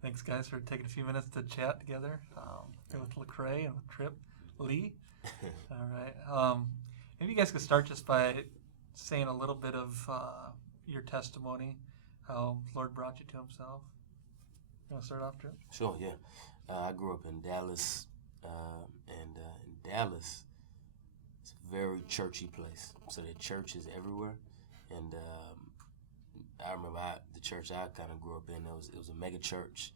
Thanks, guys, for taking a few minutes to chat together. Here with Lecrae and with Trip Lee. All right. Maybe you guys could start just by saying a little bit of your testimony, how the Lord brought you to Himself. You want to start off, Trip? Sure, yeah. I grew up in Dallas, and in Dallas, it's a very churchy place. So there are churches everywhere, and I remember the church I kind of grew up in. It was a mega church,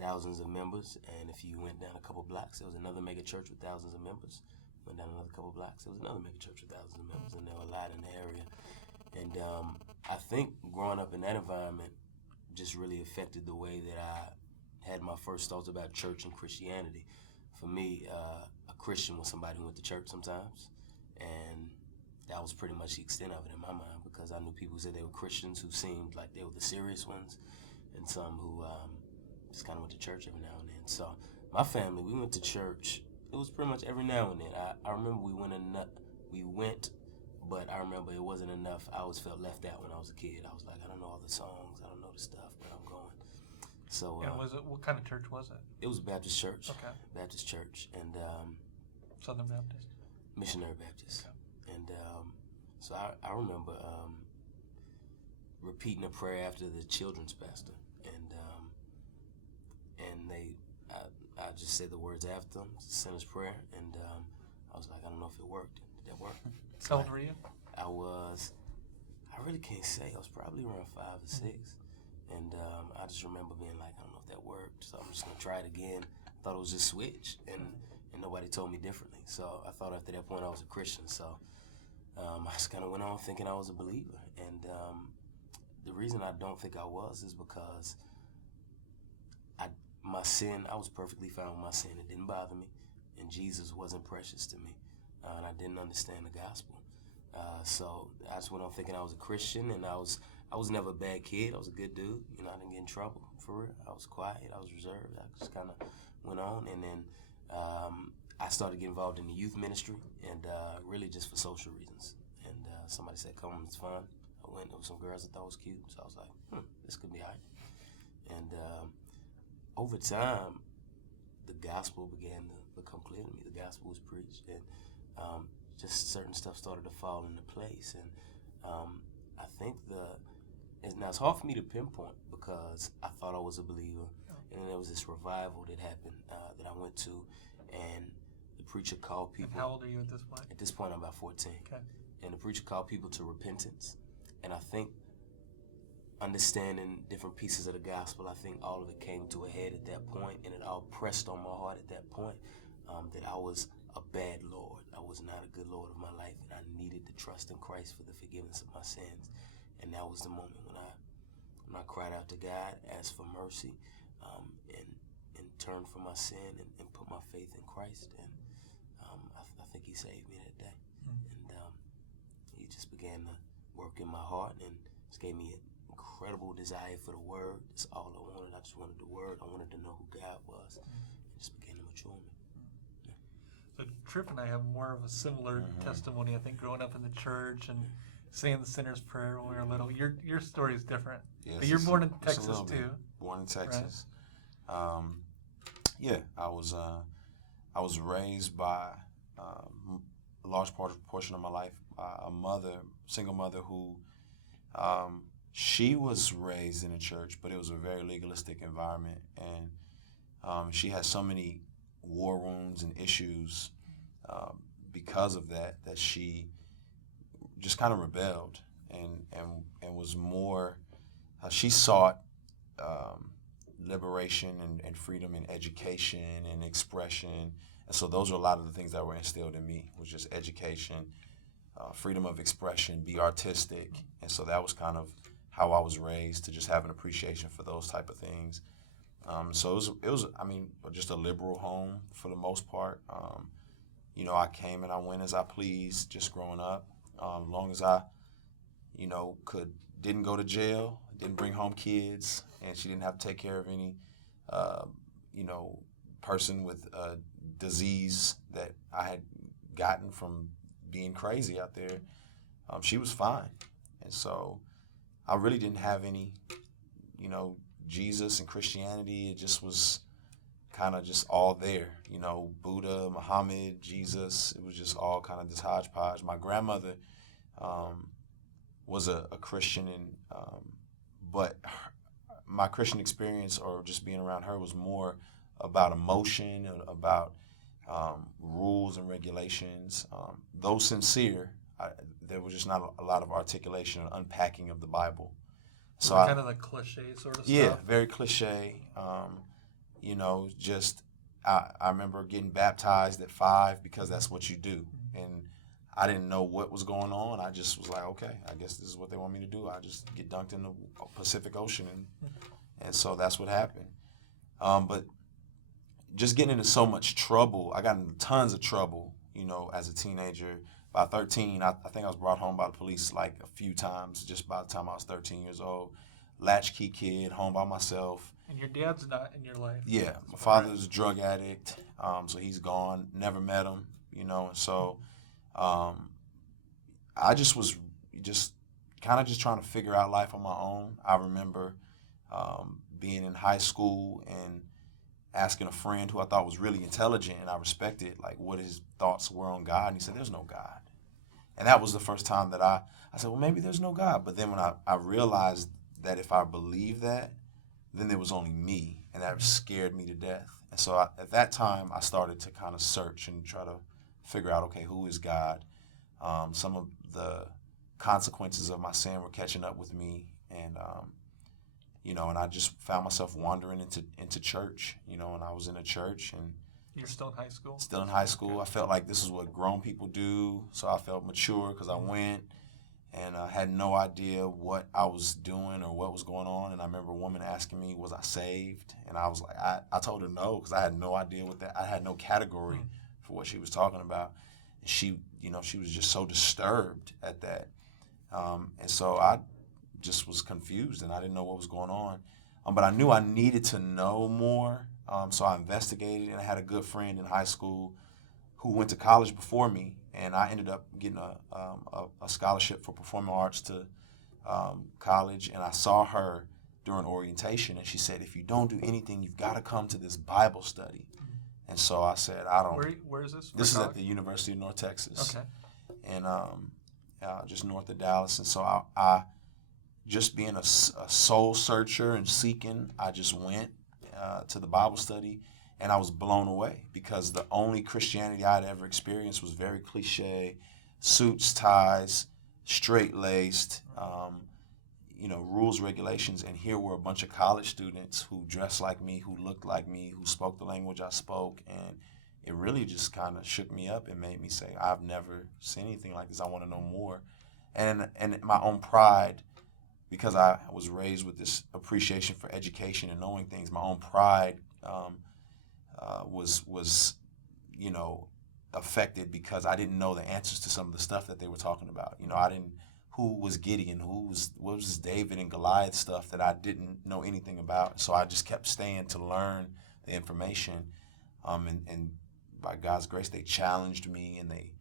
thousands of members, and if you went down a couple blocks, there was another mega church with thousands of members. Went down another couple blocks, there was another mega church with thousands of members, and there were a lot in the area. And I think growing up in that environment just really affected the way that I had my first thoughts about church and Christianity. For me, a Christian was somebody who went to church sometimes, and that was pretty much the extent of it in my mind, because I knew people who said they were Christians who seemed like they were the serious ones, and some who just kind of went to church every now and then. So my family, we went to church. It was pretty much every now and then. I remember we went, but I remember it wasn't enough. I always felt left out when I was a kid. I was like, I don't know all the songs, I don't know the stuff, but I'm going. So And what kind of church was it? It was a Baptist church. Okay. Baptist church, and Southern Baptist? Missionary Baptist. Okay. And so I remember repeating a prayer after the children's pastor, and I just said the words after them, sinner's prayer, and I was like, I don't know if it worked. Did that work? How old were you? I really can't say. I was probably around 5 or 6, and I just remember being like, I don't know if that worked, so I'm just gonna try it again. I thought it was just switch, and nobody told me differently. So I thought after that point I was a Christian. So I just kind of went on thinking I was a believer. And the reason I don't think I was is because my sin, I was perfectly fine with my sin. It didn't bother me. And Jesus wasn't precious to me. And I didn't understand the gospel. So I just went on thinking I was a Christian, and I was never a bad kid. I was a good dude. You know, I didn't get in trouble, for real. I was quiet. I was reserved. I just kind of went on. And then I started getting involved in the youth ministry, and really just for social reasons. And somebody said, come, it's fun. I went, there were some girls I thought was cute, so I was like, this could be all right. And over time, the gospel began to become clear to me. The gospel was preached, and just certain stuff started to fall into place. And I think now it's hard for me to pinpoint, because I thought I was a believer, and then there was this revival that happened that I went to, and the preacher called people. And how old are you at this point? At this point, I'm about 14. Okay. And the preacher called people to repentance. And I think understanding different pieces of the gospel, I think all of it came to a head at that point, and it all pressed on my heart at that point, that I was a bad Lord. I was not a good Lord of my life, and I needed to trust in Christ for the forgiveness of my sins. And that was the moment when I cried out to God, asked for mercy, and turned from my sin and put my faith in Christ. And I think He saved me that day. And He just began to work in my heart, and just gave me an incredible desire for the Word. That's all I wanted. I just wanted the Word. I wanted to know who God was. It just began to mature me. So Tripp and I have more of a similar testimony, I think, growing up in the church and saying the sinner's prayer when we were little. Your story is different. Yes, but you're born in Texas too. Born in Texas. Right. Yeah, I was raised by a large portion of my life by a single mother who she was raised in a church, but it was a very legalistic environment, and she had so many war wounds and issues because of that she just kind of rebelled and was more. She sought liberation and freedom in education and expression, and so those are a lot of the things that were instilled in me, was just education, freedom of expression, be artistic, and so that was kind of how I was raised, to just have an appreciation for those type of things. So it was just a liberal home for the most part. I came and I went as I pleased, just growing up. As long as I, didn't go to jail, didn't bring home kids, and she didn't have to take care of any, person with a disease that I had gotten from being crazy out there, she was fine. And so I really didn't have any, Jesus and Christianity, it just was kind of just all there. You know, Buddha, Muhammad, Jesus, it was just all kind of this hodgepodge. My grandmother was a Christian, and but my Christian experience, or just being around her, was more about emotion, about rules and regulations. Though sincere, there was just not a lot of articulation and unpacking of the Bible. So kind of the cliche sort of stuff? Yeah, very cliche. You know, just I remember getting baptized at 5 because that's what you do. And I didn't know what was going on. I just was like, okay, I guess this is what they want me to do. I just get dunked in the Pacific Ocean, and so that's what happened. But just getting into so much trouble, I got into tons of trouble, you know, as a teenager. By 13, I think I was brought home by the police like a few times just by the time I was 13 years old. Latchkey kid, home by myself. And your dad's not in your life? Yeah, my father's a drug addict, so he's gone. Never met him, you know, and so I just was kind of trying to figure out life on my own. I remember being in high school and asking a friend who I thought was really intelligent and I respected, like, what his thoughts were on God, and he said, there's no God. And that was the first time that I said, well, maybe there's no God. But then when I realized that if I believed that, then there was only me, and that scared me to death. And so at that time, I started to kind of search and try to figure out, okay, who is God? Some of the consequences of my sin were catching up with me, and you know, and I just found myself wandering into church, you know, and I was in a church. And you're still in high school? Still in high school. I felt like this is what grown people do, so I felt mature because I went, and I had no idea what I was doing or what was going on. And I remember a woman asking me, was I saved? And I was like, I told her no, because I had no idea what that, I had no category for what she was talking about. And she, you know, she was just so disturbed at that. And so I just was confused, and I didn't know what was going on. But I knew I needed to know more. So I investigated, and I had a good friend in high school who went to college before me, and I ended up getting a scholarship for performing arts to college. And I saw her during orientation, and she said, if you don't do anything, you've got to come to this Bible study. And so I said, I don't. Where is this? This is at the University of North Texas. Okay. And just north of Dallas. And so I just being a soul searcher and seeking, I just went to the Bible study, and I was blown away because the only Christianity I had ever experienced was very cliche, suits, ties, straight-laced, you know, rules, regulations. And here were a bunch of college students who dressed like me, who looked like me, who spoke the language I spoke. And it really just kind of shook me up and made me say, I've never seen anything like this. I want to know more. And my own pride, because I was raised with this appreciation for education and knowing things, my own pride was, you know, affected because I didn't know the answers to some of the stuff that they were talking about. You know, I didn't, who was Gideon, what was this David and Goliath stuff that I didn't know anything about. So I just kept staying to learn the information. And by God's grace, they challenged me, and they,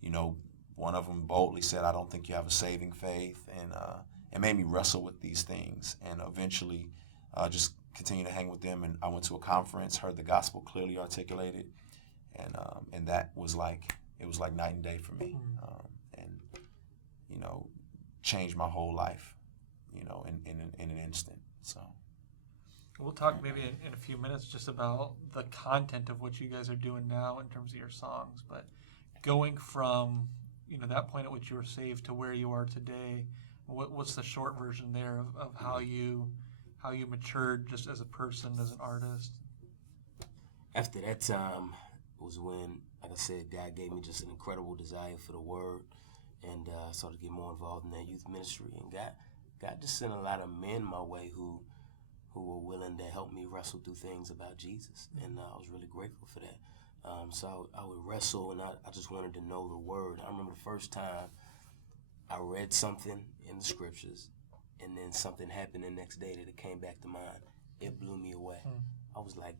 you know, one of them boldly said, I don't think you have a saving faith, and it made me wrestle with these things, and eventually just continue to hang with them. And I went to a conference, heard the gospel clearly articulated, and that was like, it was like night and day for me, and, you know, changed my whole life, you know, in an instant. So we'll talk maybe in a few minutes just about the content of what you guys are doing now in terms of your songs, but going from, you know, that point at which you were saved to where you are today, what's the short version there of how you matured just as a person, as an artist? After that time was when, like I said, God gave me just an incredible desire for the word, and I started to get more involved in that youth ministry. And God just sent a lot of men my way who were willing to help me wrestle through things about Jesus, and I was really grateful for that. So I would wrestle, and I just wanted to know the word. I remember the first time I read something in the scriptures, and then something happened the next day that it came back to mind. It blew me away. I was like,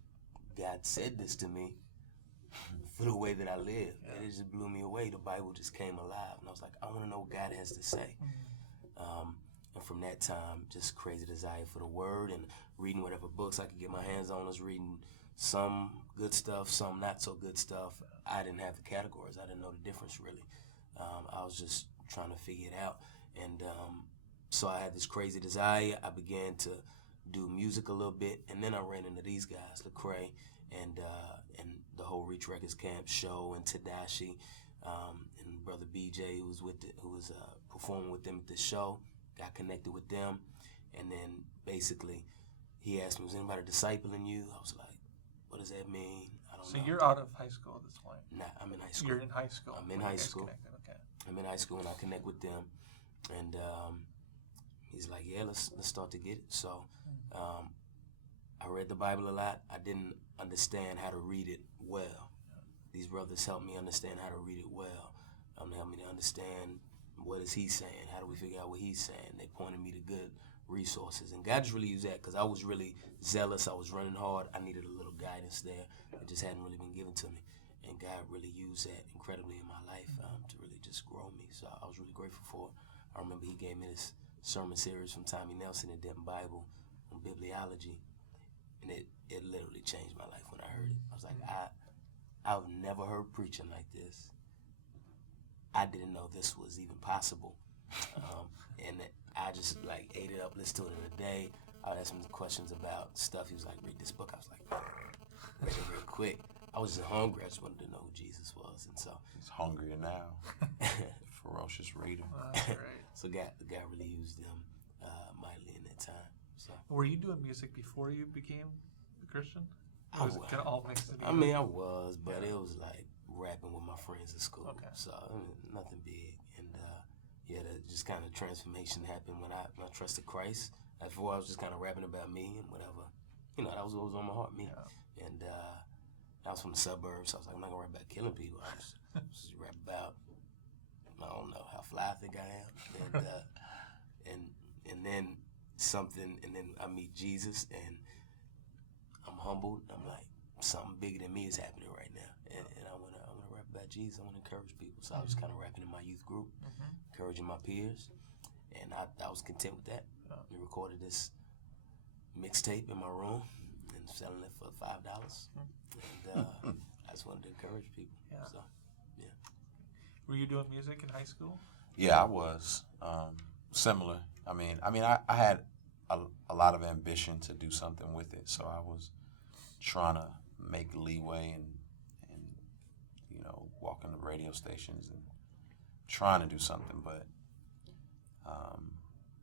God said this to me for the way that I live. And it just blew me away. The Bible just came alive. And I was like, I want to know what God has to say. And from that time, just crazy desire for the word and reading whatever books I could get my hands on. I was reading some good stuff, some not so good stuff. I didn't have the categories. I didn't know the difference really. I was just trying to figure it out. And so I had this crazy desire. I began to do music a little bit, and then I ran into these guys, Lecrae and the whole Reach Records Camp show, and Tadashi, and brother BJ, who was performing with them at this show. Got connected with them, and then basically he asked me, "Was anybody discipling you?" I was like, "What does that mean? I don't know." So you're out of high school at this point? Nah, I'm in high school. You're in high school? I'm in high school. Okay. I'm in high school, and I connect with them, and he's like, "Yeah, let's start to get it." So I read the Bible a lot. I didn't understand how to read it well. These brothers helped me understand how to read it well. They helped me to understand what is he saying, how do we figure out what he's saying. They pointed me to good resources, and God just really used that because I was really zealous. I was running hard. I needed a little guidance there. It just hadn't really been given to me, and God really used that incredibly in my life to really just grow me. So I was really grateful for it. I remember he gave me this sermon series from Tommy Nelson in Denton Bible on bibliology, and it literally changed my life when I heard it. I was like, I've never heard preaching like this. I didn't know this was even possible. And I just like ate it up, listened to it in a day. I would ask him questions about stuff. He was like, "Read this book." I was like, read it real quick. I was just hungry. I just wanted to know who Jesus was. And so He's hungrier now. Ferocious reader. Right. So God really used them mightily in that time. So Were you doing music before you became a Christian? I Or was it was. kind of all mixed together? I mean, I was, but it was like rapping with my friends at school. Okay. So nothing big. And that just kind of transformation happened when I trusted Christ. Before I was just kind of rapping about me and whatever. That was what was on my heart, me. Yeah. And I was from the suburbs, so I was like, I'm not gonna rap about killing people. I just rap about, I don't know, how fly I think I am. And then and then I meet Jesus, and I'm humbled. I'm like, something bigger than me is happening right now, and I wanna rap about Jesus. I wanna encourage people. So I was kind of rapping in my youth group, encouraging my peers, and I was content with that. We recorded this mixtape in my room and selling it for $5, and I just wanted to encourage people. Yeah. So yeah. Were you doing music in high school? Yeah, I was similar. I had a lot of ambition to do something with it, so I was trying to make leeway and walk into radio stations and trying to do something, but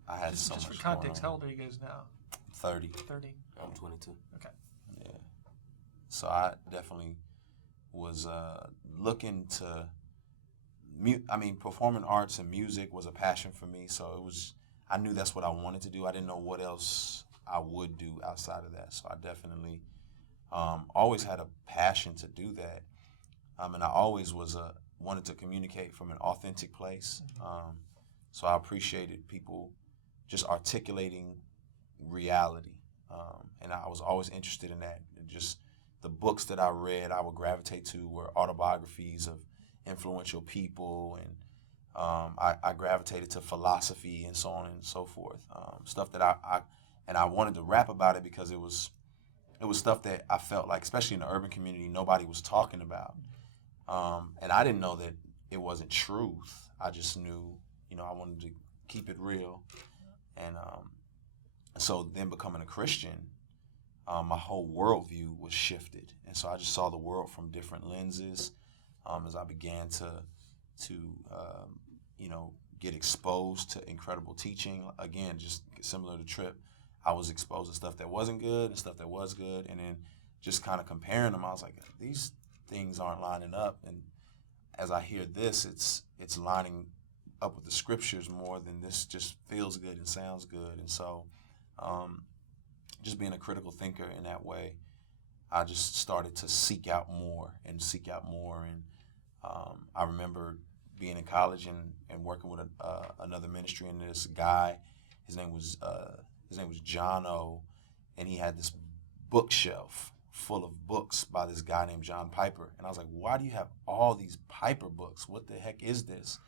I had so just much for context, how going on. old are you guys now? 30. 30? I'm 22. Okay. Yeah. So I definitely was looking to. Performing arts and music was a passion for me. So I knew that's what I wanted to do. I didn't know what else I would do outside of that. So I definitely always had a passion to do that. And I always wanted to communicate from an authentic place. So I appreciated people just articulating reality. And I was always interested in that. Just the books that I read, I would gravitate to were autobiographies of influential people, and I gravitated to philosophy and so on and so forth. Stuff that I wanted to rap about it because it was stuff that I felt like, especially in the urban community, nobody was talking about. And I didn't know that it wasn't truth. I just knew, I wanted to keep it real. And so then becoming a Christian, my whole worldview was shifted. And so I just saw the world from different lenses as I began to get exposed to incredible teaching. Again, just similar to Trip, I was exposed to stuff that wasn't good and stuff that was good. And then just kind of comparing them, I was like, these things aren't lining up. And as I hear this, it's lining up with the scriptures more than this just feels good and sounds good. And so just being a critical thinker in that way, I just started to seek out more. And I remember being in college and working with another ministry, and this guy, his name was John O, and he had this bookshelf full of books by this guy named John Piper. And I was like, why do you have all these Piper books? What the heck is this?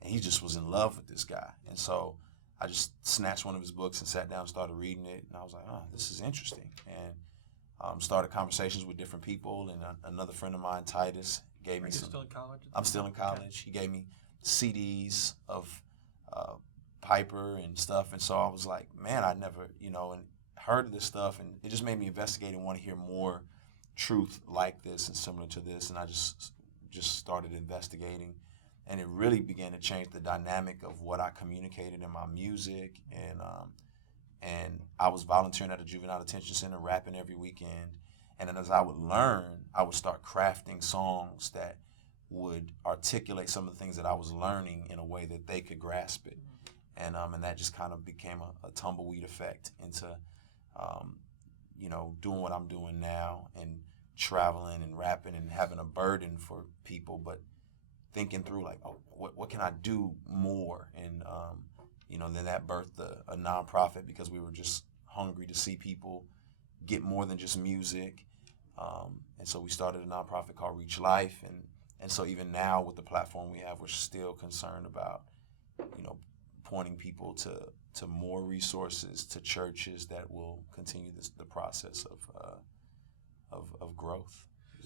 And he just was in love with this guy. And so I just snatched one of his books and sat down and started reading it. And I was like, oh, this is interesting. And started conversations with different people. And another friend of mine, Titus, gave me Are you some. still in college? I'm still in college. Okay. He gave me CDs of Piper and stuff. And so I was like, man, I never, and heard of this stuff. And it just made me investigate and want to hear more truth like this and similar to this. And I just started investigating. And it really began to change the dynamic of what I communicated in my music. And I was volunteering at a juvenile detention center, rapping every weekend. And then as I would learn, I would start crafting songs that would articulate some of the things that I was learning in a way that they could grasp it. And that just kind of became a tumbleweed effect into, doing what I'm doing now and traveling and rapping and having a burden for people, but thinking through like, oh, what can I do more? And, then that birthed a nonprofit because we were just hungry to see people get more than just music. And so we started a nonprofit called Reach Life. And so even now with the platform we have, we're still concerned about, pointing people to more resources, to churches that will continue the process of growth.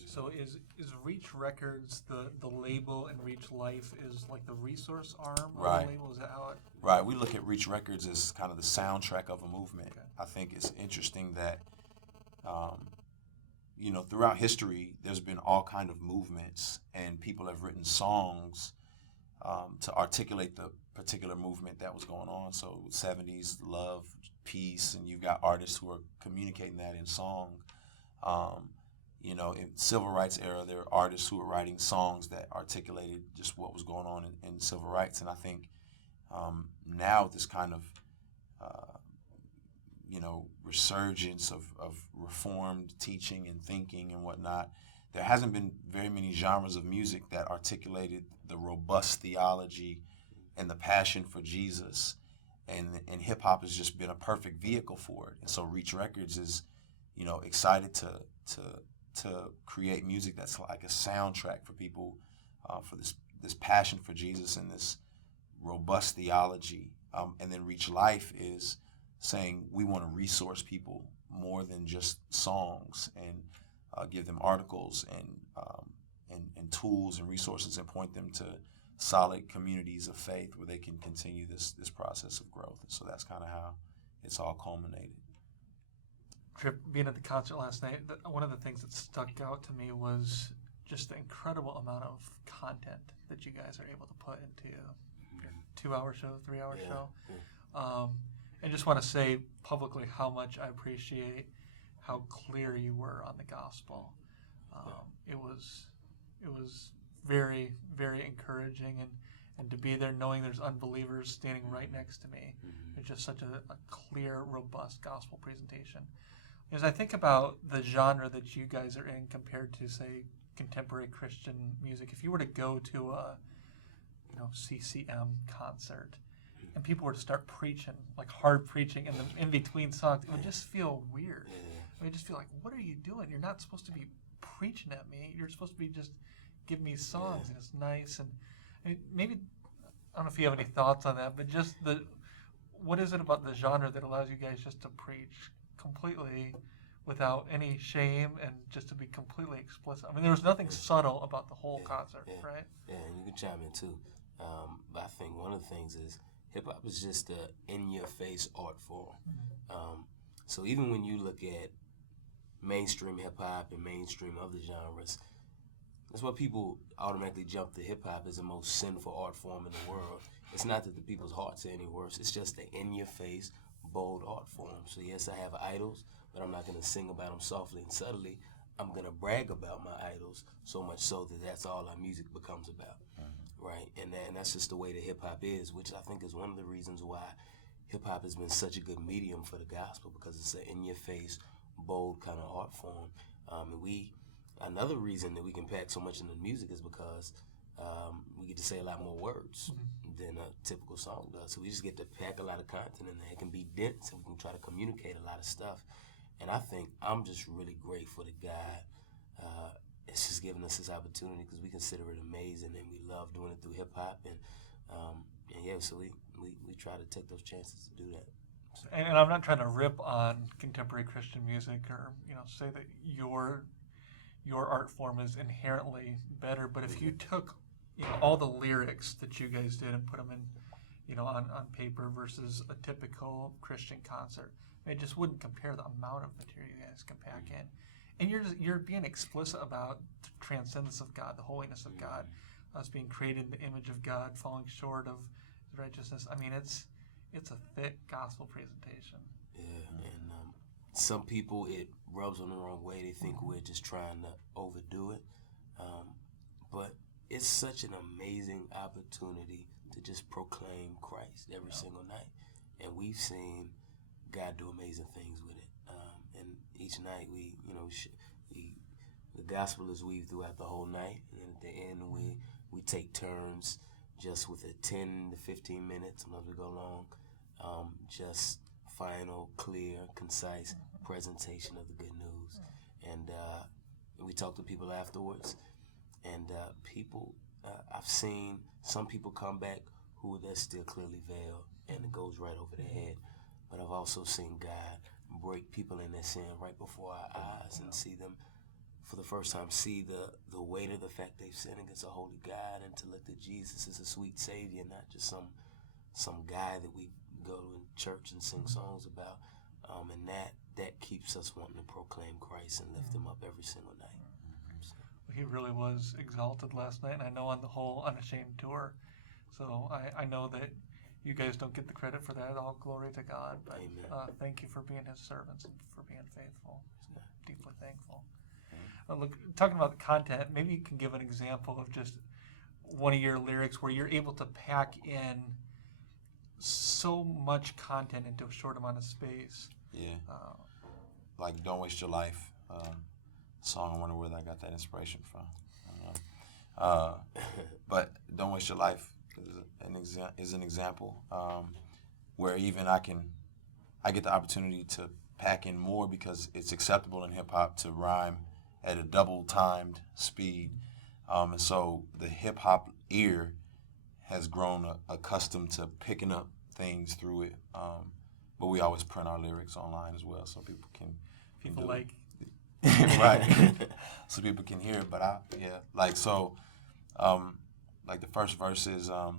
So is Reach Records the label, and Reach Life is like the resource arm of Right. the label? Is that how it? Right. We look at Reach Records as kind of the soundtrack of a movement. Okay. I think it's interesting that, throughout history, there's been all kind of movements, and people have written songs to articulate the particular movement that was going on. So 70s, love, peace, and you've got artists who are communicating that in song. In civil rights era, there are artists who were writing songs that articulated just what was going on in civil rights. And I think now this kind of, resurgence of reformed teaching and thinking and whatnot, there hasn't been very many genres of music that articulated the robust theology and the passion for Jesus. And hip-hop has just been a perfect vehicle for it. And so Reach Records is, excited to create music that's like a soundtrack for people, for this passion for Jesus and this robust theology. And then Reach Life is saying we want to resource people more than just songs, and give them articles and tools and resources, and point them to solid communities of faith where they can continue this process of growth. And so that's kind of how it's all culminated. Trip, being at the concert last night, one of the things that stuck out to me was just the incredible amount of content that you guys are able to put into your 2-hour show, 3-hour show. And just want to say publicly how much I appreciate how clear you were on the gospel. It was very, very encouraging, and to be there knowing there's unbelievers standing right next to me. It's just such a clear, robust gospel presentation. As I think about the genre that you guys are in compared to, say, contemporary Christian music, if you were to go to a CCM concert and people were to start preaching, like hard preaching in between songs, it would just feel weird. It would just feel like, what are you doing? You're not supposed to be preaching at me. You're supposed to be just give me songs, and it's nice. And maybe, I don't know if you have any thoughts on that, but just what is it about the genre that allows you guys just to preach completely without any shame and just to be completely explicit? I mean, there was nothing subtle about the whole concert, right? Yeah, and you can chime in too. But I think one of the things is hip-hop is just a in-your-face art form. So even when you look at mainstream hip-hop and mainstream other genres, that's why people automatically jump to hip-hop as the most sinful art form in the world. It's not that the people's hearts are any worse. It's just the in-your-face, bold art form. So yes, I have idols, but I'm not going to sing about them softly and subtly. I'm going to brag about my idols, so much so that that's all our music becomes about, right? And that's just the way that hip-hop is, which I think is one of the reasons why hip-hop has been such a good medium for the gospel, because it's an in-your-face, bold kind of art form. Another reason that we can pack so much into music is because we get to say a lot more words than a typical song does. So we just get to pack a lot of content in there. It can be dense, and we can try to communicate a lot of stuff. And I think I'm just really grateful to God. It's just given us this opportunity because we consider it amazing, and we love doing it through hip hop. So we try to take those chances to do that. And I'm not trying to rip on contemporary Christian music or say that your art form is inherently better. But if you took all the lyrics that you guys did and put them in on paper versus a typical Christian concert, it just wouldn't compare the amount of material you guys can pack in. And you're being explicit about the transcendence of God, the holiness of God, us being created in the image of God, falling short of righteousness. I mean, it's a thick gospel presentation. Yeah, and some people, it rubs them the wrong way. They think we're just trying to overdo it. But it's such an amazing opportunity to just proclaim Christ every single night. And we've seen God do amazing things with it. And each night the gospel is weaved throughout the whole night. And then at the end, we take turns just with a 10 to 15 minutes, sometimes we go long, just final, clear, concise presentation of the good news. And we talk to people afterwards, and I've seen some people come back who they're still clearly veiled, and it goes right over their head. But I've also seen God break people in their sin right before our eyes and see them for the first time, see the weight of the fact they've sinned against a holy God, and to look at Jesus as a sweet Savior, not just some guy that we go to church and sing songs about. And that keeps us wanting to proclaim Christ and lift him up every single night. So. He really was exalted last night, and I know on the whole Unashamed tour. So I know that you guys don't get the credit for that. All glory to God. But thank you for being his servants and for being faithful. Deeply thankful. Look, talking about the content, maybe you can give an example of just one of your lyrics where you're able to pack in so much content into a short amount of space. Yeah. Like Don't Waste Your Life. Song, I wonder where I got that inspiration from. I don't know. But Don't Waste Your Life is an example where even I get the opportunity to pack in more because it's acceptable in hip hop to rhyme at a double timed speed. And so the hip hop ear has grown accustomed to picking up things through it. But we always print our lyrics online as well, so people can like right. So people can hear it. But like the first verse is, I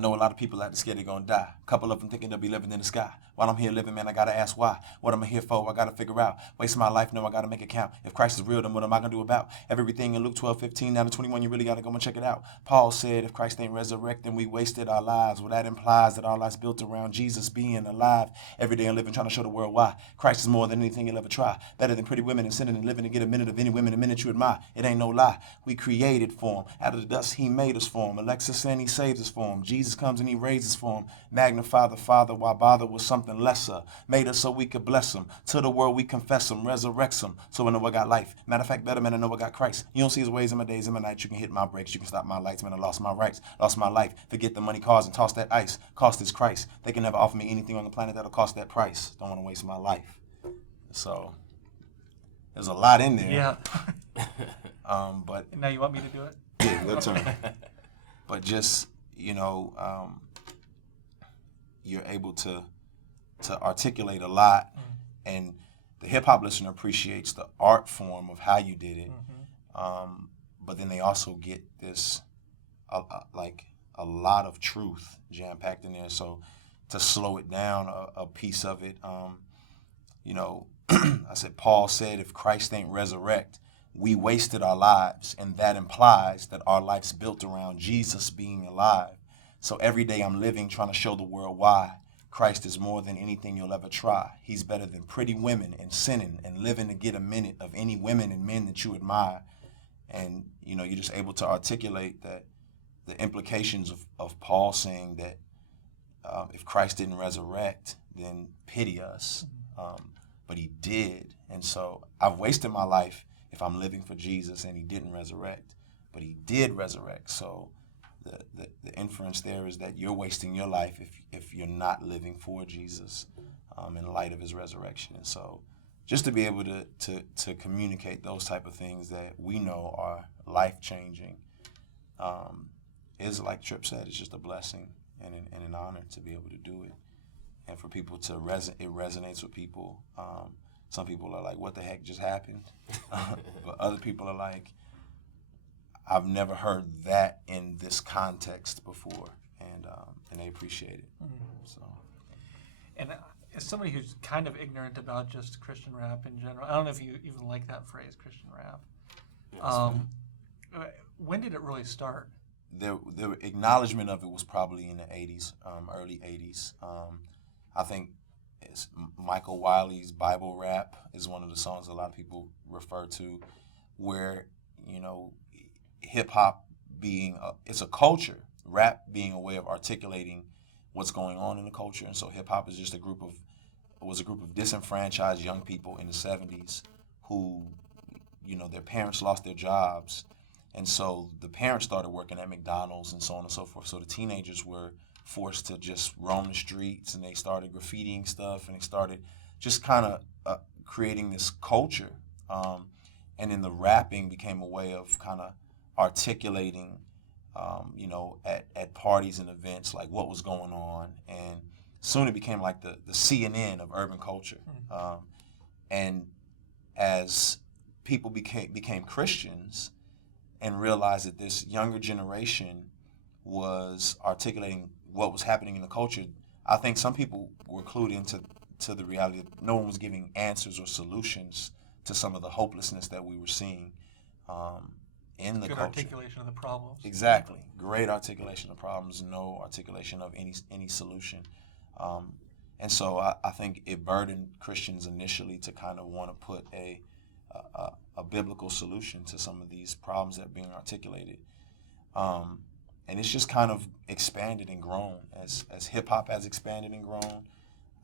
know a lot of people out there scared they're gonna die. A couple of them thinking they'll be living in the sky. While I'm here living, man, I gotta ask why. What am I here for? I gotta figure out. Wasting my life, no, I gotta make it count. If Christ is real, then what am I gonna do about everything in Luke 12:15 down to 21? You really gotta go and check it out. Paul said, if Christ ain't resurrected, then we wasted our lives. Well, that implies that our lives built around Jesus being alive every day and living, trying to show the world why Christ is more than anything you'll ever try. Better than pretty women and sinning and living to get a minute of any women a minute you admire. It ain't no lie. We created for him. Out of the dust, he made us for him. Alexis and he saves us for him. Jesus comes and he raises for him. Magnify the Father, why bother with something lesser? Made us so we could bless him. To the world we confess him, resurrects him. So I know I got life. Matter of fact, better man, I know I got Christ. You don't see his ways in my days and my nights. You can hit my brakes. You can stop my lights. Man, I lost my rights. Lost my life. Forget the money, cars, and toss that ice. Cost is Christ. They can never offer me anything on the planet that'll cost that price. Don't want to waste my life. So there's a lot in there. Yeah. But and now you want me to do it? Yeah, your turn. But just, you're able to articulate a lot, and the hip-hop listener appreciates the art form of how you did it, but then they also get this, a lot of truth jam-packed in there, so to slow it down a piece of it, I said, Paul said, if Christ ain't resurrect, we wasted our lives, and that implies that our life's built around Jesus being alive. So every day I'm living trying to show the world why Christ is more than anything you'll ever try. He's better than pretty women and sinning and living to get a minute of any women and men that you admire. And, you're just able to articulate that the implications of Paul saying that if Christ didn't resurrect, then pity us. But he did. And so I've wasted my life if I'm living for Jesus and he didn't resurrect, but he did resurrect. So the inference there is that you're wasting your life if you're not living for Jesus in light of his resurrection. And so just to be able to communicate those type of things that we know are life-changing is, like Trip said, it's just a blessing. and an honor to be able to do it, and for people to it resonates with people. Some people are like, "What the heck just happened?" But other people are like, "I've never heard that in this context before," and they appreciate it. So, And as somebody who's kind of ignorant about just Christian rap in general, I don't know if you even like that phrase, Christian rap. When did it really start? The acknowledgement of it was probably in the 80s, early 80s. I think it's Michael Wiley's Bible Rap is one of the songs a lot of people refer to, where, you know, hip-hop being it's a culture, rap being a way of articulating what's going on in the culture. And so hip-hop is just a group of disenfranchised young people in the 70s who, you know, their parents lost their jobs. And so the parents started working at McDonald's and so on and so forth. So the teenagers were forced to just roam the streets, and they started graffitiing stuff, and they started just kind of creating this culture. And then the rapping became a way of kind of articulating, you know, at parties and events, like what was going on. And soon it became like the CNN of urban culture. And as people became Christians and realized that this younger generation was articulating what was happening in the culture, I think some people were clued into the reality that no one was giving answers or solutions to some of the hopelessness that we were seeing in the Good culture. articulation of the problems. Exactly. Great articulation of problems, no articulation of any solution. And so I think it burdened Christians initially to kind of want to put a biblical solution to some of these problems that are being articulated. And it's just kind of expanded and grown as hip-hop has expanded and grown.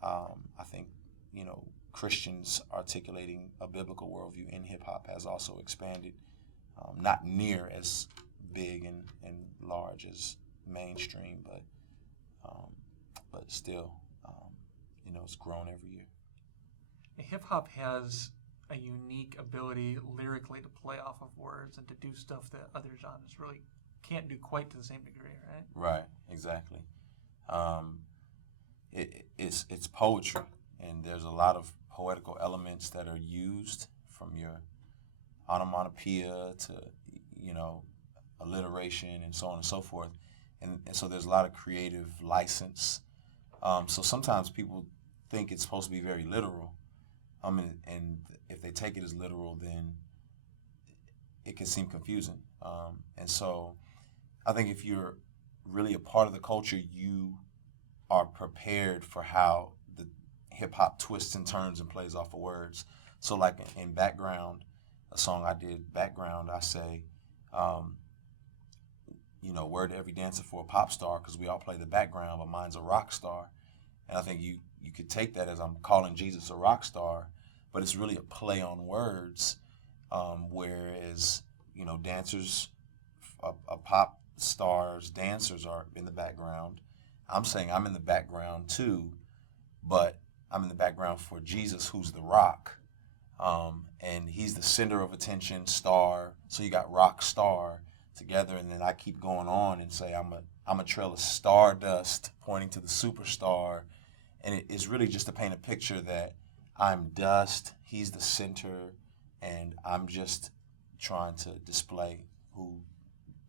I think, you know, Christians articulating a biblical worldview in hip-hop has also expanded, not near as big and large as mainstream, but still, you know, it's grown every year. Hip-hop has a unique ability lyrically to play off of words and to do stuff that other genres really can't do quite to the same degree, right? Right, exactly. It's poetry, and there's a lot of poetical elements that are used, from your onomatopoeia to, you know, alliteration and so on and so forth. And so there's a lot of creative license. So sometimes people think it's supposed to be very literal. And if they take it as literal, then it can seem confusing. And so I think if you're really a part of the culture, you are prepared for how the hip-hop twists and turns and plays off of words. So like in Background, a song I did, Background, I say, you know, word to every dancer for a pop star, because we all play the background, but mine's a rock star. And I think you could take that as I'm calling Jesus a rock star, but it's really a play on words, whereas, you know, dancers, a pop star's dancers are in the background. I'm saying I'm in the background too, but I'm in the background for Jesus, who's the rock. And he's the center of attention, star. So you got rock star together, and then I keep going on and say I'm a trail of stardust pointing to the superstar. And it's really just to paint a picture that I'm dust, he's the center, and I'm just trying to display who,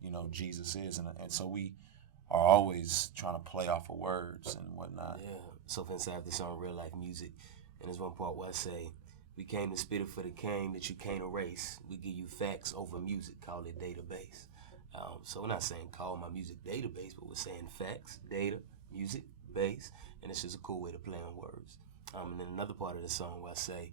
you know, Jesus is. And so we are always trying to play off of words and whatnot. Yeah, so inside the song Real Life Music, and there's one part where I say, we came to spit it for the game that you can't erase. We give you facts over music, call it database. So we're not saying call my music database, but we're saying facts, data, music, base, and it's just a cool way to play on words. And then another part of the song where I say,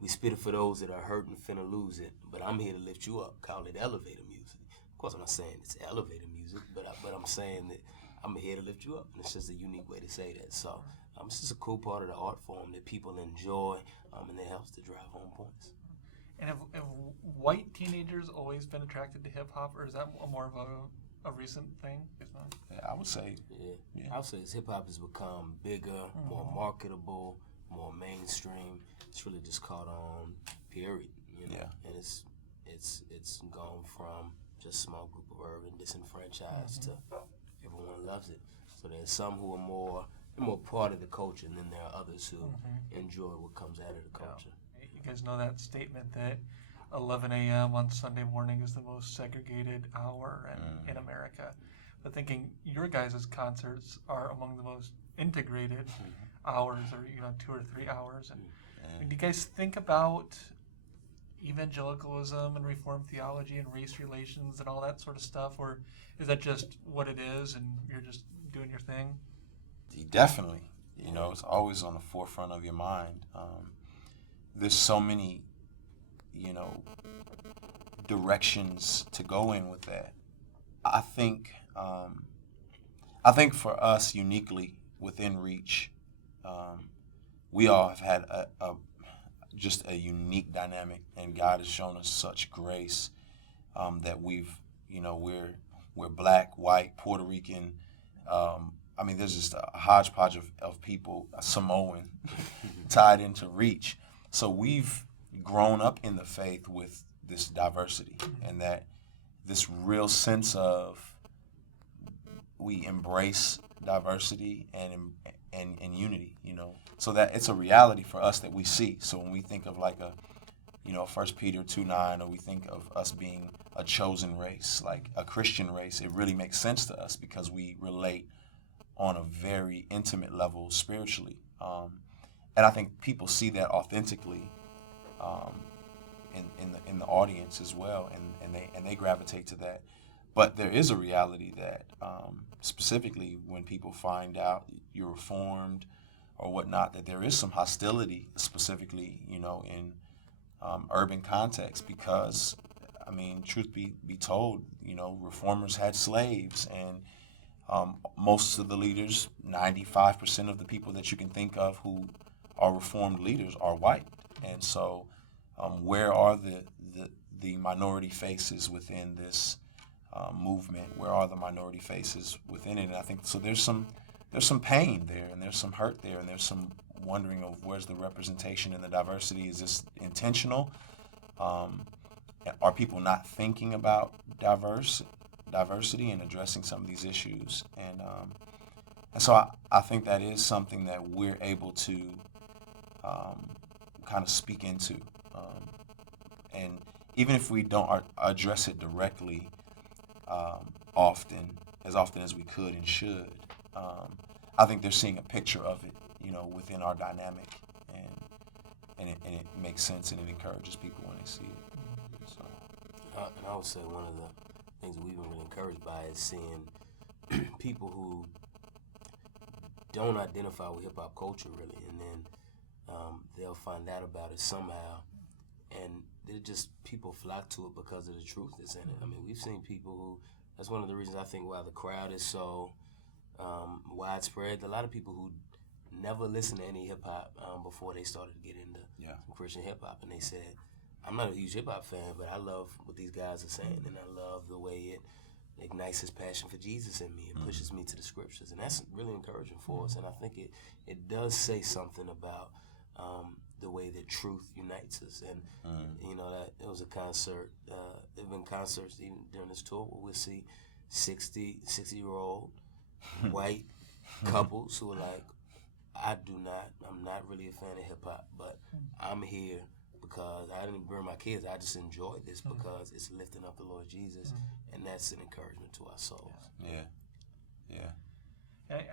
we spit it for those that are hurt and finna lose it, but I'm here to lift you up, call it elevator music. Of course, I'm not saying it's elevator music, but I'm saying that I'm here to lift you up, and it's just a unique way to say that. So it's just a cool part of the art form that people enjoy, and it helps to drive home points. And have white teenagers always been attracted to hip-hop, or is that more of a recent thing? Yeah, I would say. Yeah. I would say hip-hop has become bigger, more marketable, more mainstream. It's really just caught on, period. You know? Yeah. And it's gone from just a small group of urban disenfranchised to everyone loves it. So there's some who are more part of the culture, and then there are others who enjoy what comes out of the culture. Yeah. You guys know that statement that 11 a.m. on Sunday morning is the most segregated hour in America. But thinking your guys' concerts are among the most integrated hours, or 2 or 3 hours. And do you guys think about evangelicalism and Reformed theology and race relations and all that sort of stuff, or is that just what it is and you're just doing your thing? Definitely. It's always on the forefront of your mind. There's so many, directions to go in with that. I think for us uniquely within Reach, we all have had just a unique dynamic, and God has shown us such grace that we're black, white, Puerto Rican. There's just a hodgepodge of people, a Samoan, tied into Reach. So we've grown up in the faith with this diversity, and that this real sense of we embrace diversity and unity, so that it's a reality for us that we see. So when we think of like 1 Peter 2:9, or we think of us being a chosen race, like a Christian race, it really makes sense to us because we relate on a very intimate level spiritually. And I think people see that authentically in the audience as well, and they gravitate to that. But there is a reality that specifically when people find out you're Reformed or whatnot, that there is some hostility specifically, in urban context, because, truth be told, Reformers had slaves, and most of the leaders, 95% of the people that you can think of who are Reformed leaders are white. And so where are the minority faces within this movement? Where are the minority faces within it? And I think so there's some pain there, and there's some hurt there, and there's some wondering of where's the representation and the diversity. Is this intentional? Are people not thinking about diversity and addressing some of these issues? And so I think that is something that we're able to kind of speak into. And even if we don't address it directly as often as we could and should, I think they're seeing a picture of it, within our dynamic, and it makes sense, and it encourages people when they see it. So, and I would say one of the things that we've been really encouraged by is seeing people who don't identify with hip hop culture really, and then they'll find out about it somehow, and they're just people flock to it because of the truth that's in it. We've seen people who, that's one of the reasons I think why the crowd is so widespread. A lot of people who never listened to any hip hop before they started to get into some Christian hip hop, and they said, I'm not a huge hip hop fan, but I love what these guys are saying, and I love the way it ignites his passion for Jesus in me and pushes me to the scriptures, and that's really encouraging for us. And I think it does say something about the way that truth unites us. And that it was a concert. There've been concerts even during this tour where we'll see 60-year-old white couples who are like, I'm not really a fan of hip hop, but I'm here because I didn't bring my kids. I just enjoyed this because it's lifting up the Lord Jesus, and that's an encouragement to our souls. Yeah.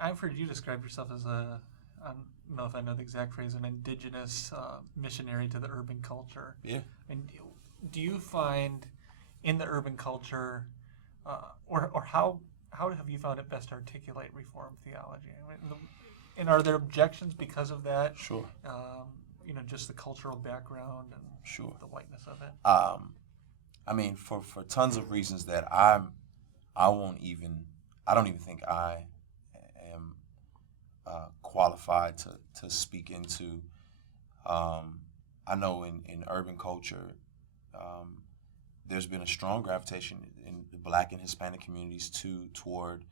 I've heard you describe yourself as I don't know if I know the exact phrase, an indigenous missionary to the urban culture. Yeah. And do you find in the urban culture, or how have you found it best to articulate Reformed theology? And are there objections because of that? Sure. Just the cultural background and sure. the whiteness of it. For tons of reasons that I don't even think I am qualified to speak into. I know in urban culture, there's been a strong gravitation in the Black and Hispanic communities toward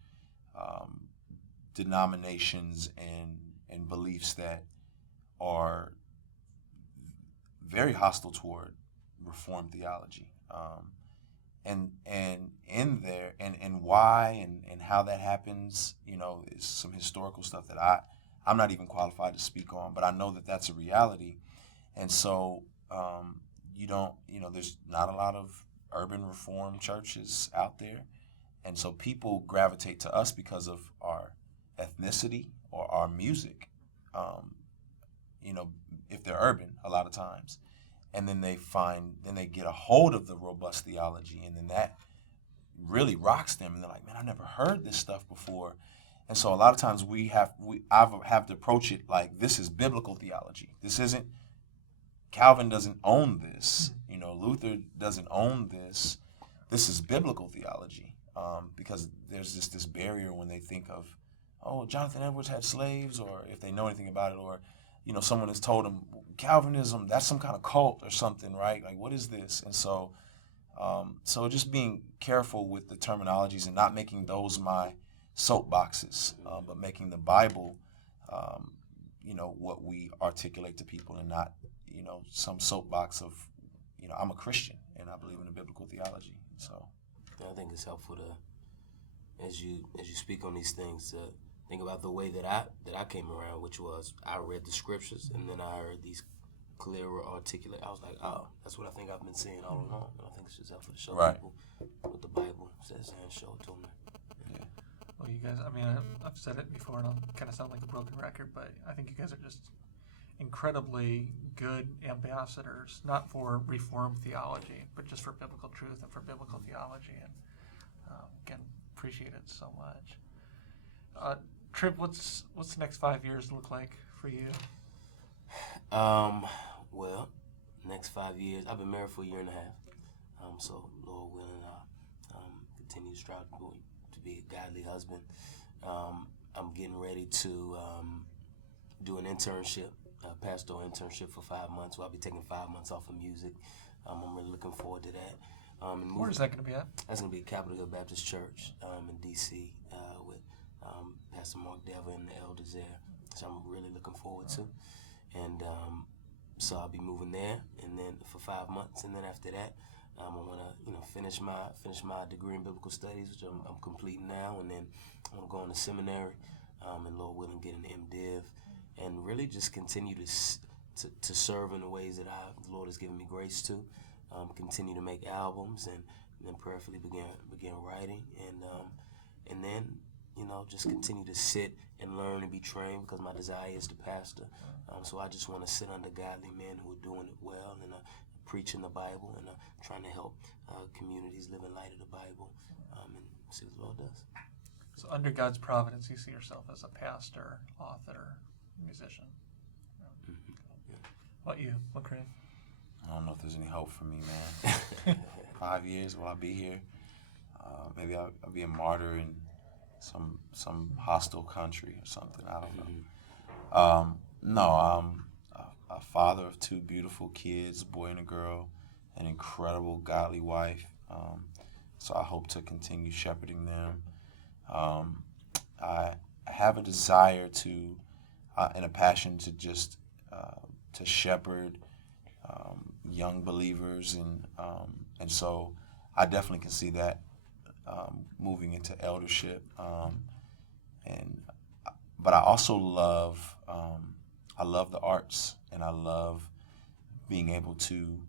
denominations and beliefs that are very hostile toward Reformed theology. and in there and why and how that happens, is some historical stuff that I'm not even qualified to speak on, but I know that that's a reality. And so there's not a lot of urban reform churches out there, and so people gravitate to us because of our ethnicity or our music, if they're urban a lot of times. And then they get a hold of the robust theology, and then that really rocks them, and they're like, man, I've never heard this stuff before. And so a lot of times I have to approach it like, this is biblical theology. This isn't, Calvin doesn't own this, Luther doesn't own this. This is biblical theology, because there's just this barrier when they think of, oh, Jonathan Edwards had slaves, or if they know anything about it, or someone has told them Calvinism, that's some kind of cult or something, right? Like, what is this? And so just being careful with the terminologies and not making those my soapboxes, but making the Bible, what we articulate to people, and not, some soapbox of, I'm a Christian and I believe in a biblical theology. So I think it's helpful to, as you speak on these things, think about the way that I came around, which was I read the scriptures and then I heard these clearer articulate. I was like, oh, that's what I think I've been seeing all along. And I think it's just helpful to show people what the Bible says and show it to them. yeah. Well, you guys, I've said it before, and I'll kind of sound like a broken record, but I think you guys are just incredibly good ambassadors, not for Reformed theology, but just for biblical truth and for biblical theology. And again, appreciate it so much. Trip, what's the next 5 years look like for you? Well, next 5 years, I've been married for 1.5 years. So Lord willing, I'll continue to strive to be a godly husband. I'm getting ready to do an internship, a pastoral internship for 5 months. Where I'll be taking 5 months off of music. I'm really looking forward to that. Where is that going to be at? That's going to be at Capitol Hill Baptist Church in D.C. With Pastor Mark Dever and the elders there. So I'm really looking forward to. And so I'll be moving there, and then for 5 months, and then after that, I want to finish my degree in biblical studies, which I'm completing now, and then I want to go on to seminary, and Lord willing, get an MDiv, and really just continue to serve in the ways that the Lord has given me grace to, continue to make albums, and then prayerfully begin writing, and then just continue to sit and learn and be trained, because my desire is to pastor. So I just want to sit under godly men who are doing it well and preaching the Bible and trying to help communities live in light of the Bible, and see what the Lord does. So under God's providence, you see yourself as a pastor, author, musician. Mm-hmm. Yeah. What about you, Lecrae? I don't know if there's any hope for me, man. 5 years, will I be here? Maybe I'll be a martyr in some hostile country or something. I don't know. No, I'm a father of 2 beautiful kids, a boy and a girl, an incredible godly wife. So I hope to continue shepherding them. I have a desire to, and a passion to just to shepherd young believers, and so I definitely can see that moving into eldership. But I also love the arts, and I love being able to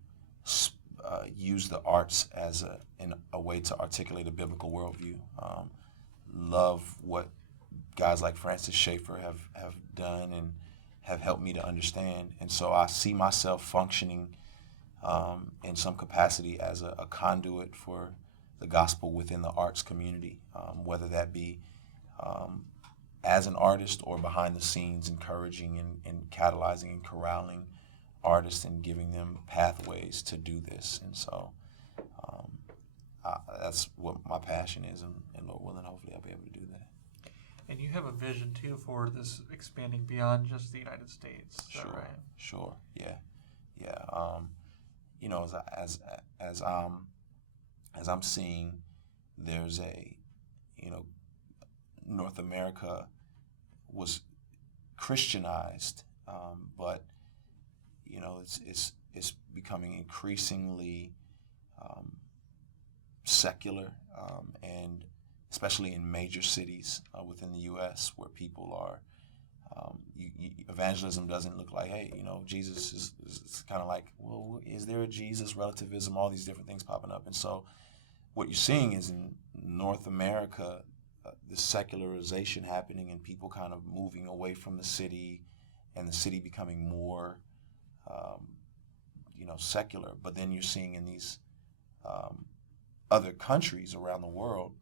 use the arts as a way to articulate a biblical worldview. Love what guys like Francis Schaeffer have done and have helped me to understand. And so I see myself functioning in some capacity as a conduit for the gospel within the arts community, whether that be as an artist or behind the scenes, encouraging and catalyzing and corralling artists and giving them pathways to do this. And so that's what my passion is, and Lord willing, hopefully I'll be able to do that. And you have a vision too for this expanding beyond just the United States. Is that right? Sure, yeah. As I'm seeing, there's North America was Christianized, but it's becoming increasingly secular, and especially in major cities within the U.S. where people are, evangelism doesn't look like, hey, Jesus is kind of like, well, is there a Jesus, relativism, all these different things popping up. And so what you're seeing is in North America, the secularization happening and people kind of moving away from the city and the city becoming more, secular. But then you're seeing in these other countries around the world,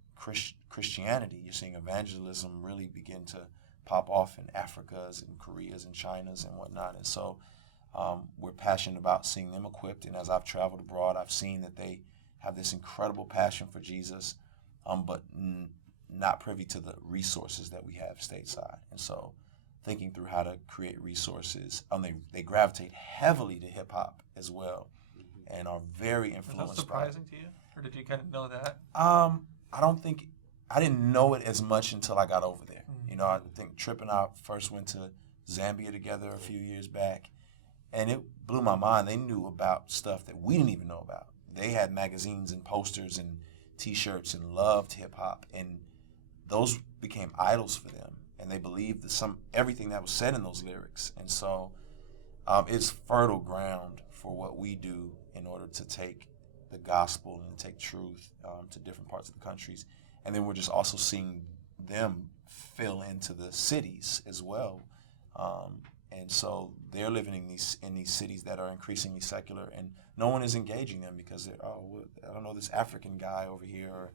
Christianity, you're seeing evangelism really begin to pop off in Africa's and Korea's and China's and whatnot. And so we're passionate about seeing them equipped. And as I've traveled abroad, I've seen that they have this incredible passion for Jesus, but not privy to the resources that we have stateside. And so thinking through how to create resources, they gravitate heavily to hip hop as well, and are very influenced. Was that surprising to you, or did you kind of know that? I didn't know it as much until I got over there. I think Trip and I first went to Zambia together a few years back, and it blew my mind. They knew about stuff that we didn't even know about. They had magazines and posters and T-shirts and loved hip hop, and those became idols for them, and they believed everything that was said in those lyrics. And so it's fertile ground for what we do in order to take the gospel and take truth to different parts of the countries. And then we're just also seeing them fill into the cities as well. And so they're living in these cities that are increasingly secular, and no one is engaging them because I don't know, this African guy over here, or,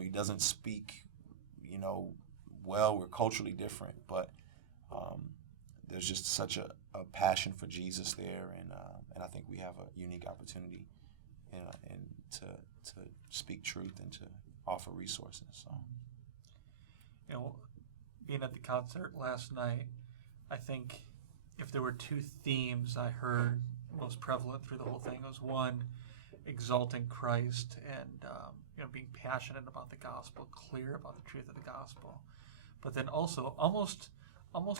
he doesn't speak, well, we're culturally different, but there's just such a passion for Jesus there, and I think we have a unique opportunity and to speak truth and to offer resources. So, being at the concert last night, I think if there were two themes I heard most prevalent through the whole thing, it was one, exalting Christ and being passionate about the gospel, clear about the truth of the gospel. But then also almost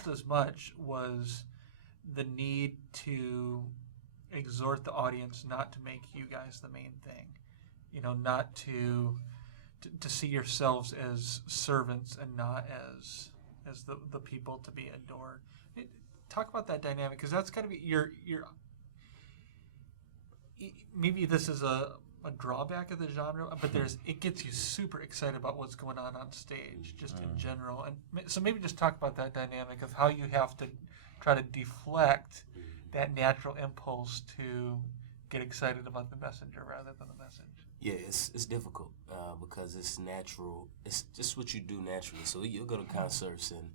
as much was the need to exhort the audience not to make you guys the main thing, not to see yourselves as servants and not as the people to be adored. Talk about that dynamic, because that's got to be your maybe this is a drawback of the genre, but it gets you super excited about what's going on stage, just in general. And so maybe just talk about that dynamic of how you have to try to deflect that natural impulse to get excited about the messenger rather than the message. Yeah, it's difficult because it's natural. It's just what you do naturally. So you'll go to concerts and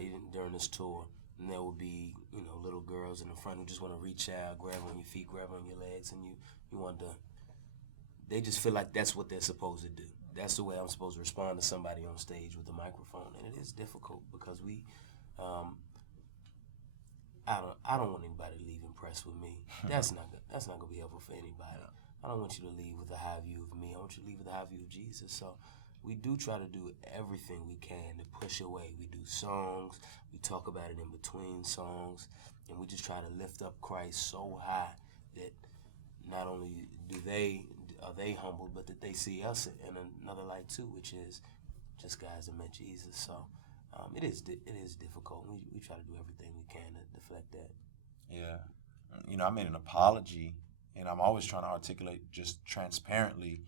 even during this tour, and there will be little girls in the front who just want to reach out, grab on your feet, grab on your legs, and you want to. They just feel like that's what they're supposed to do. That's the way I'm supposed to respond to somebody on stage with a microphone, and it is difficult because we. I don't want anybody to leave impressed with me. That's not gonna be helpful for anybody. I don't want you to leave with a high view of me. I want you to leave with a high view of Jesus. So we do try to do everything we can to push away. We do songs. We talk about it in between songs. And we just try to lift up Christ so high that not only are they humbled, but that they see us in another light too, which is just guys that met Jesus. So it is difficult. We try to do everything we can to deflect that. Yeah. I made an apology, and I'm always trying to articulate just transparently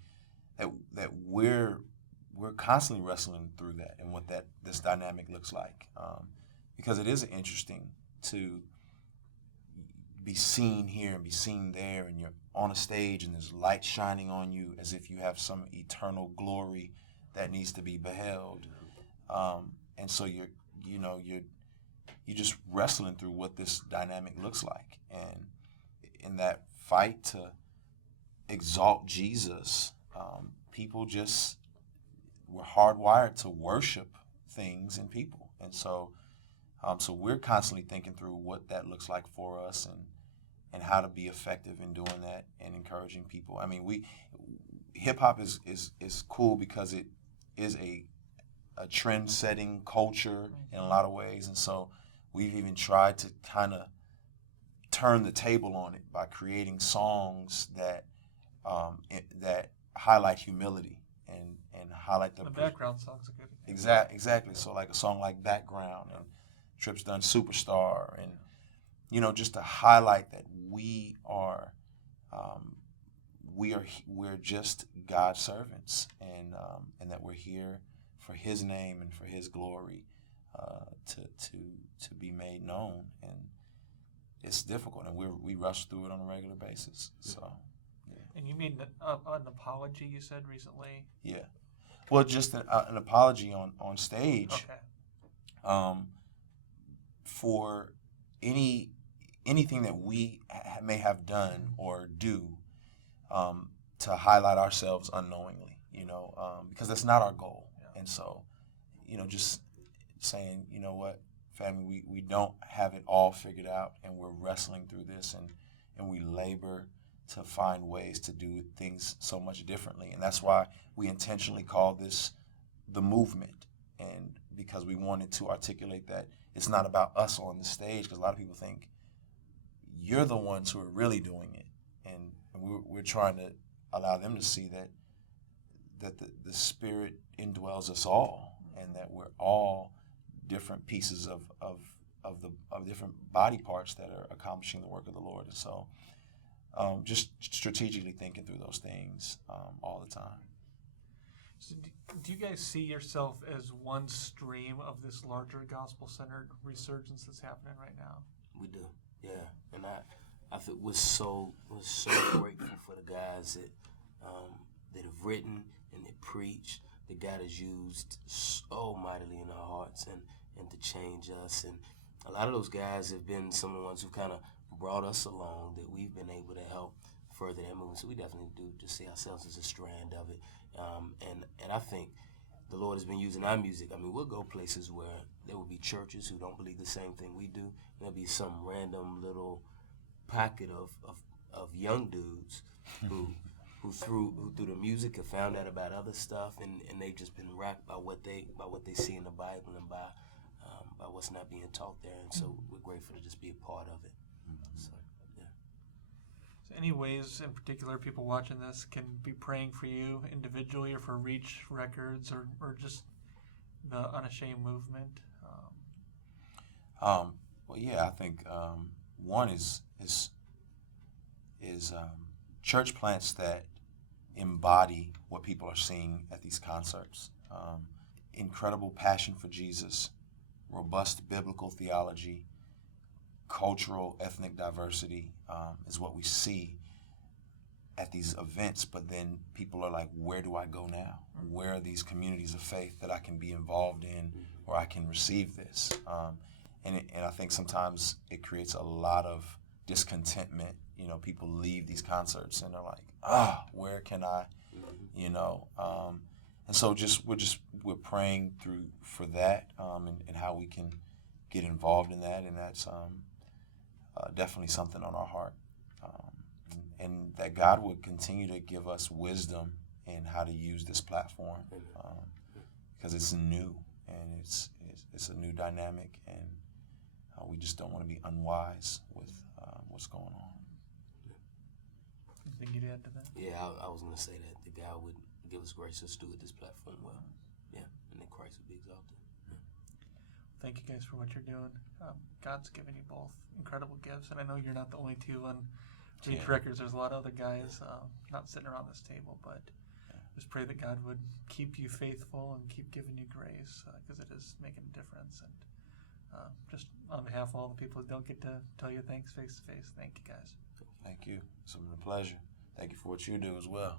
that we're constantly wrestling through that and what this dynamic looks like, because it is interesting to be seen here and be seen there, and you're on a stage and there's light shining on you as if you have some eternal glory that needs to be beheld, and so you're just wrestling through what this dynamic looks like, and in that fight to exalt Jesus, people just were hardwired to worship things and people, and so we're constantly thinking through what that looks like for us and how to be effective in doing that and encouraging people. I mean, hip hop is cool because it is a trend-setting culture in a lot of ways, and so we've even tried to kind of turn the table on it by creating songs that highlight humility and highlight The background song's a good example. Exactly. So like a song like Background, and Tripp's done Superstar, and just to highlight that we're just God's servants, and that we're here for His name and for His glory, to be made known. And it's difficult, and we rush through it on a regular basis. So. Yeah. And you made an apology, you said recently. Yeah. Well, just an apology on stage. Okay. For anything that we may have done or do, to highlight ourselves unknowingly, because that's not our goal. Yeah. And so, just saying, you know what, family, we don't have it all figured out, and we're wrestling through this, and we labor to find ways to do things so much differently. And that's why we intentionally call this the movement, and because we wanted to articulate that it's not about us on the stage, because a lot of people think you're the ones who are really doing it, and we're trying to allow them to see that the Spirit indwells us all, and that we're all different pieces of different body parts that are accomplishing the work of the Lord. And so just strategically thinking through those things all the time. So do you guys see yourself as one stream of this larger gospel-centered resurgence that's happening right now? We do, yeah. And I think we're so grateful for the guys that have written and that preach, that God has used so mightily in our hearts and to change us. And a lot of those guys have been some of the ones who kind of brought us along, that we've been able to help further that movement. So we definitely do just see ourselves as a strand of it. And I think the Lord has been using our music. I mean, we'll go places where there will be churches who don't believe the same thing we do. There'll be some random little pocket of young dudes who through the music have found out about other stuff, and they've just been rocked by what they see in the Bible and by what's not being taught there. And so we're grateful to just be a part of it. So, yeah. So any ways in particular people watching this can be praying for you individually, or for Reach Records, or just the Unashamed movement? Well, yeah, I think one is church plants that embody what people are seeing at these concerts. Incredible passion for Jesus, robust biblical theology, cultural, ethnic diversity is what we see at these events. But then people are like, where do I go now? Where are these communities of faith that I can be involved in, or I can receive this? And I think sometimes it creates a lot of discontentment. People leave these concerts and they're like, where can I, and so we're praying for that, and how we can get involved in that, and that's definitely something on our heart, and that God would continue to give us wisdom in how to use this platform, because it's new, and it's a new dynamic, and we just don't want to be unwise with what's going on. Anything you'd add to that? Yeah, I was going to say that God would give us grace to steward this platform well. Yeah, and that Christ would be exalted. Yeah. Thank you guys for what you're doing. God's given you both incredible gifts, and I know you're not the only two on Reach Records. There's a lot of other guys not sitting around this table, but just pray that God would keep you faithful and keep giving you grace, because it is making a difference. And just on behalf of all the people who don't get to tell you thanks face to face, thank you guys. Thank you. It's been a pleasure. Thank you for what you do as well.